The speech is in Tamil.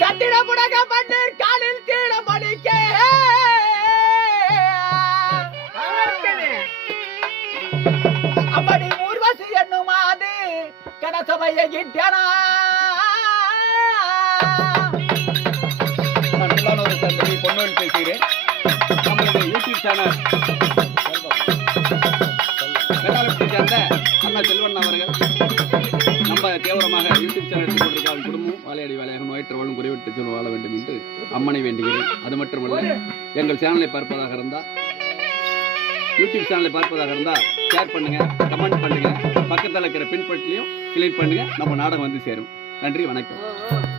சத்திரமுடக மண்ணீர் காலில் தீட மணிக்க அப்படி ஊர்வசி என்னுமாது கனசபைய கிட்டனா பொன்னுவன் பேசுகிறேன். நம்மளது யூடியூப் சேனல் மேலாளத்தை சேர்ந்த அண்ணா செல்வன் அவர்கள் நம்ம தீவிரமாக யூடியூப் சேனல் எடுத்துக் கொண்டிருக்காங்க. குடும்பம் வாழையடி வேலையாக நோயற்றவளும் குறைவிட்டு சொல்ல வாழ வேண்டும் என்று அம்மனை வேண்டுகிறேன். அது மட்டுமல்ல, எங்கள் சேனலை பார்ப்பதாக இருந்தால், யூடியூப் சேனலை பார்ப்பதாக இருந்தால் ஷேர் பண்ணுங்க, கமெண்ட் பண்ணுங்க, பக்கத்தில் இருக்கிற பின்பற்றிலையும் கிளிக் பண்ணுங்க. நம்ம நாடகம் வந்து சேரும். நன்றி, வணக்கம்.